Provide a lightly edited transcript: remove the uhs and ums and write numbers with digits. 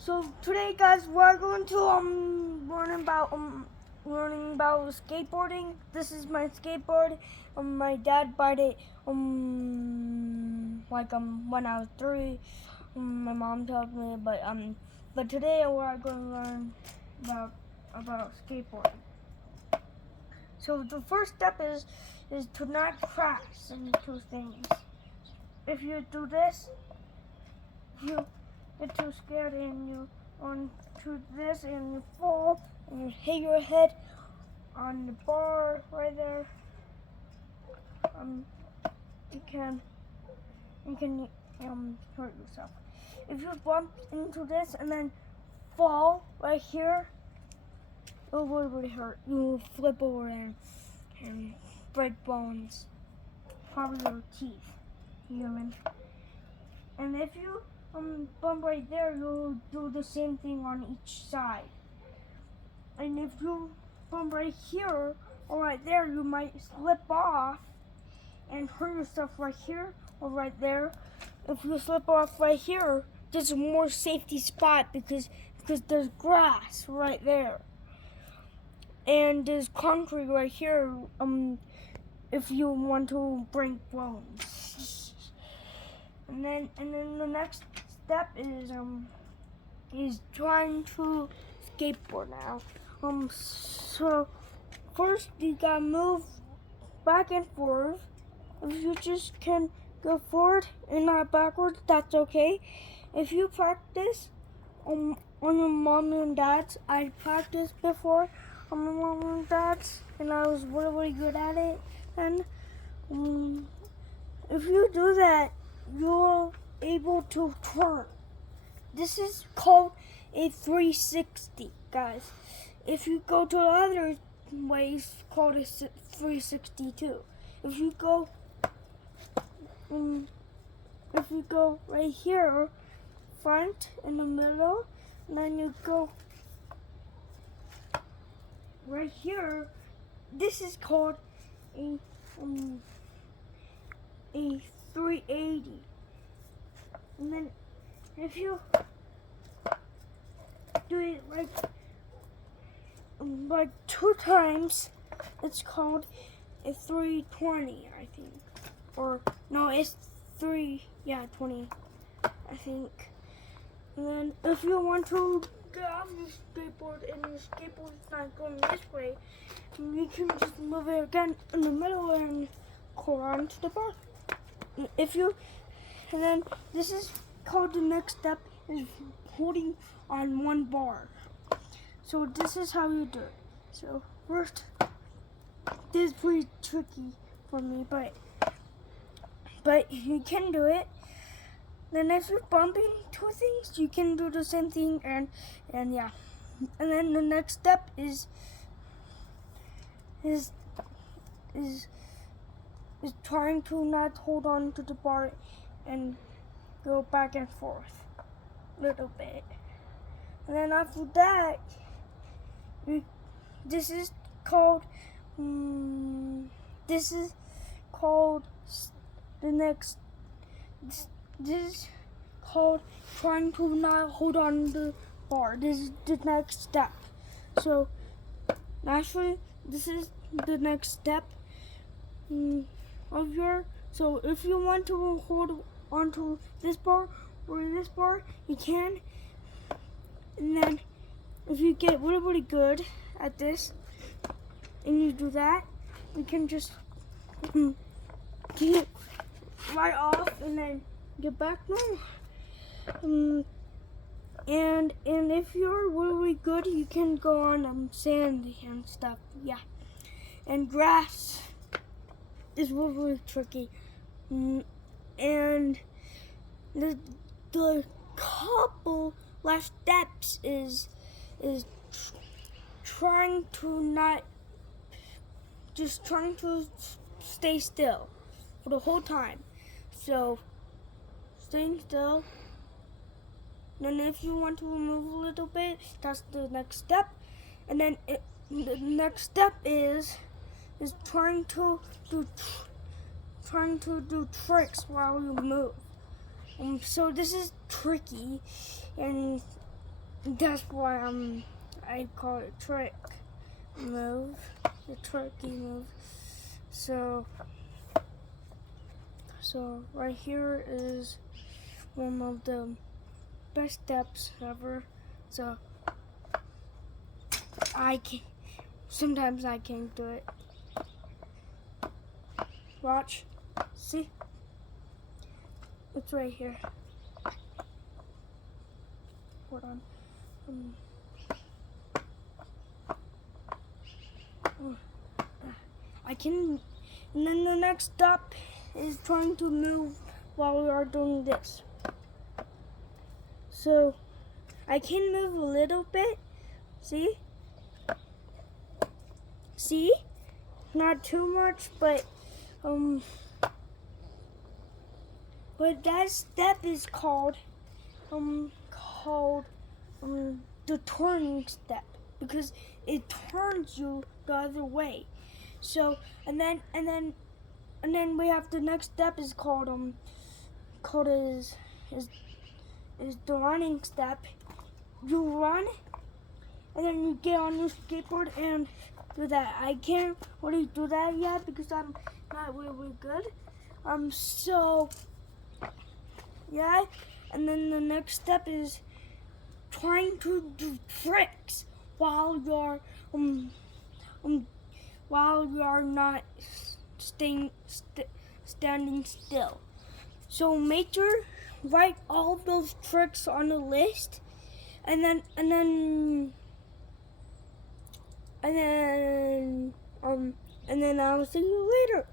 So today, guys, we're going to learning about skateboarding. This is my skateboard. My dad bought it when I was 3. My mom taught me, but today we're going to learn about skateboarding. So the first step is to not crash into things. If you do this, you get too scared and you onto this and you fall and you hit your head on the bar right there. You can hurt yourself. If you bump into this and then fall right here, it will really hurt. You will flip over and break bones, probably your teeth, human. And if you bump right there, you'll do the same thing on each side. And if you bump right here or right there, you might slip off and hurt yourself right here or right there. If you slip off right here, there's a more safety spot because there's grass right there. And there's concrete right here if you want to break bones. And then the next step is trying to skateboard now. So first you gotta move back and forth. If you just can go forward and not backwards, that's okay. If you practice on your mom and dad's, I practiced before on my mom and dad's, and I was really good at it. And if you do that, you're able to turn. This is called a 360, guys. If you go to the other way, it's called a 362. If you go right here, front in the middle, and then you go right here, this is called a 380. And then if you do it like 2 times, it's called a 320, I think. Or no, it's 20, I think. And then if you want to get off your skateboard and your skateboard is not going this way, you can just move it again in the middle and hold on to the bar. And then this is called the next step is holding on one bar. So this is how you do it. So first, this is pretty tricky for me, but you can do it. Then if you're bumping into things, you can do the same thing and yeah. And then the next step is trying to not hold on to the bar and go back and forth a little bit. And then after that, this is called the next. This is called trying to not hold on the bar. This is the next step. So naturally, this is the next step of your. So if you want to hold onto this bar or this bar, you can. And then if you get really good at this and you do that, you can just get right off and then get back now. And if you're really good, you can go on sand and stuff, yeah. And grass is really tricky. And the couple last steps is trying to stay still for the whole time. So staying still. Then if you want to move a little bit, that's the next step. And then the next step is trying to do tricks while you move. So this is tricky, and That's why I call it trick move, the tricky move. So right here is one of the best steps ever. So sometimes I can't do it. Watch, see, it's right here. Hold on. I can, and then the next step is trying to move while we are doing this. So I can move a little bit, see? See? Not too much, but that step is called the turning step, because it turns you the other way. So and then we have the next step is called is the running step. You run and then you get on your skateboard and do that. I can't really do that yet because I'm not really good. So yeah, and then the next step is trying to do tricks while you're not standing still. So make sure write all of those tricks on the list, and then I'll see you later.